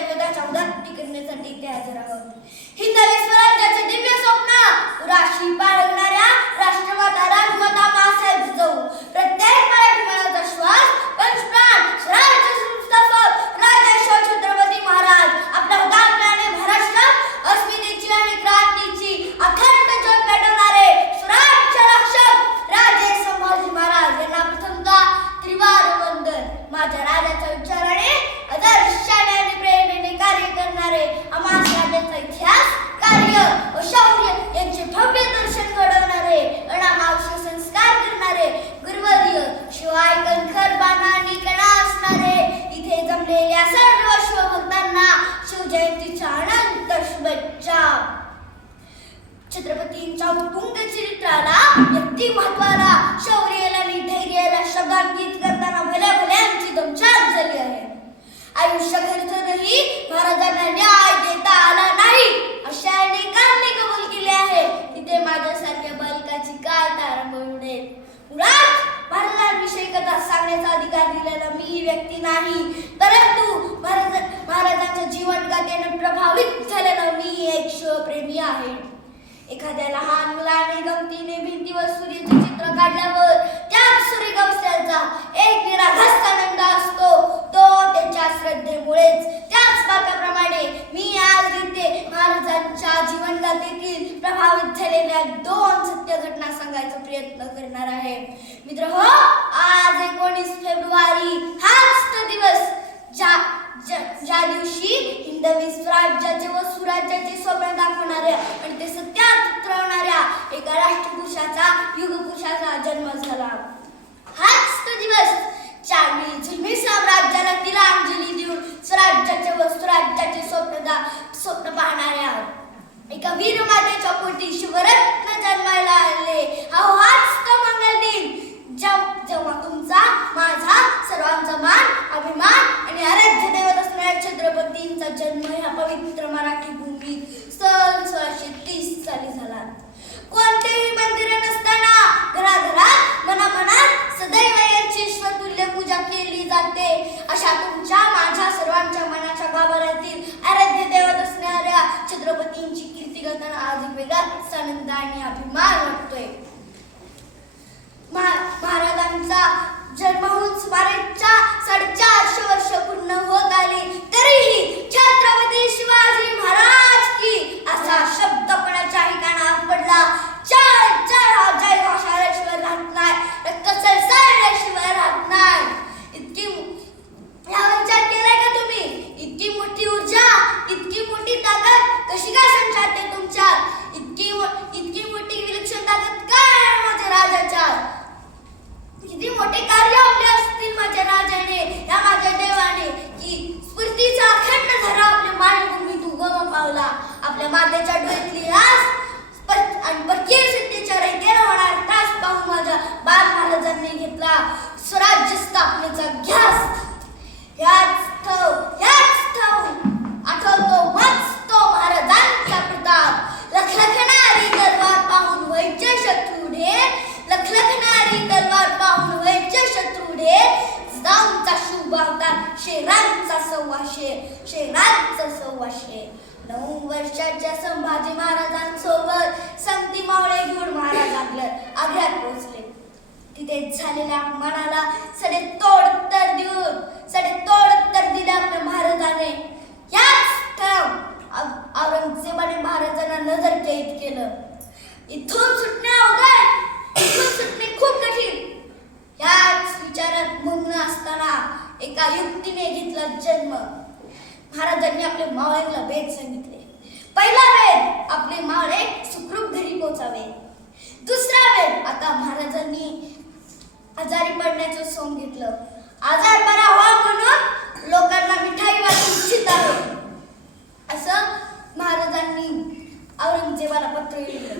दैवताच्या उदात्ती करण्यासाठी इथे हजर आहोत. हिंदवी स्वराज्याचे दिव्य स्वप्न राशी बाळगणाऱ्या राष्ट्रवादाला मता मासाहेब जाऊ प्रत्येक मराठी व्यक्तिमत्वाला शौर्याला आणि धैर्याला शब्दांकित करताना भल्या भल्यांची दमछाक झाली आहे. आयुष्य खर्चही महाराजांना न्याय देता आला नाही अशा अनेकांनी कबूल केले आहे. तिथे माझ्यासारख्या बालकाची काय तारंबळ उडेल मुळात महाराजांविषयी कथा सांगण्याचा अधिकार दिलेला मी ही व्यक्ती नाही. परंतु महाराज महाराजांच्या जीवन कथेने प्रभावित झालेला मी एक शिवप्रेमी आहे. एखाद्या लहान मुलाने गमतीने भिंतीवर सूर्याचे चित्र काढल्यावर त्याच सूर्यगवस्याचा एक निराघास्त आनंद असतो. तो त्याच्या श्रद्धेमुळेच त्याच बाकाप्रमाणे मी आज इथे महाराजांच्या जीवनगाथेतील प्रभावित झालेल्या दोन सत्य घटना सांगायचा प्रयत्न करणार आहे. मित्र हो आज एकोणीस फेब्रुवारी हाच तो दिवस ज्या ज्या- ज्या दिवशी हिंदवी स्वराज्याचे व सुराज्याचे स्वप्न दाखवणाऱ्या आणि ते सत्यात उतरवणाऱ्या एका राष्ट्रपुरुषाचा युगपुरुषाचा जन्म झाला हाच तो दिवस ज्यावेळी जुलमी साम्राज्याला तिलांजली देऊन स्वराज्याचे व सुराज्याचे स्वप्न दा स्वप्न पाहणाऱ्या एका वीर मातेच्या पोटी शिवरत्न जन्मायला आले हा हाच तो मंगल दिन जेव- जेव्हा तुमचा माझा सर्वांचा मान अभिमान आणि आराध्य दैवत असणाऱ्या छत्रपतींचा जन्म ह्या पवित्र मराठी भूमीत सन सोळाशे तीस साली झाला कोणतेही मंदिर नसताना घराघरात मनामनात सदैव यांची ईश्वरतुल्य पूजा केली जाते अशा तुमच्या माझ्या सर्वांच्या मनाच्या गाभाऱ्यातील आराध्य दैवत असणाऱ्या छत्रपतींची कीर्ती करताना आज वेगळाच आनंद आणि अभिमान वाटतोय. महाराजांचा जन्म होऊन सुमारे चार साडेचारशे वर्ष पूर्ण होत आली तरीही छत्रपती शिवाजी महाराज की असा शब्द कोणाच्याही कानावर पडला. आपल्या मातेच्या डोळ्यातली रास आणि परकीय सत्तेच्या रैतेने होणार. तास पाहून माझ्या बाल महाराजांनी घेतला. स्वराज्य स्थापनेचा घ्यास. याच ठाव याच ठाव आठवतो मच तो महाराजांचा प्रताप. लखलखणारी तलवार पाहून व्हायचे शत्रुढे लखलखणारी तलवार पाहून व्हायचे शत्रुढे जाऊनचा शुभ अवतार शेरांचा सव्वाशे. शेरांचा सव्वाशे. नऊ वर्षाच्या संभाजी महाराजांसोबत संगती मावळे घेऊन महाराज आपल्या आग्र्यात पोहोचले. तिथे झालेल्या मनाला सडे तोड उत्तर देऊन सडे तोड उत्तर दिले आपल्या महाराजाने. याच ठम औरंगजेबाने महाराजांना नजर कैद केलं. इथून सुटणे अवघड इथून सुटणे खूप कठीण. याच विचारात मग्न असताना एका युक्तीने घेतला जन्म. महाराजांनी आपले मावळ्यांना भेद सांगितले. पहिला वेद आपले मावळे सुखरूप घरी पोचावे. दुसरा वेद आता महाराजांनी आजारी पडण्याचं सोंग घेतलं. आजार बरा व्हा म्हणून लोकांना मिठाई वाटू इच्छित आहे. असं महाराजांनी औरंगजेबाला पत्र लिहिलं.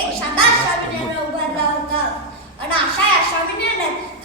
एक शाखा स्वामीने उभारला होता. आणि अशा या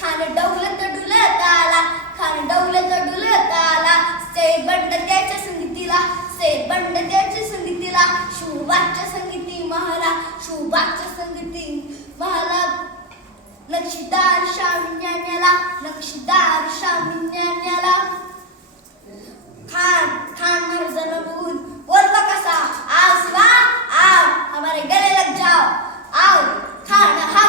खान डौलत डुलत आला खान डवलं डुलत आला. से बंड त्याच्या संगीतीला से बंड त्याच्या संगीतीला. शुभाच्या संगीती महाला शुभाच्या संगीती महाला नक्षीदार शामिन्याला नक्षीदार शामिन्याला खान खान महाराजांना बघून बोलवा कसा? आज वा आव. हमारे गले เอาข้าจะเข้า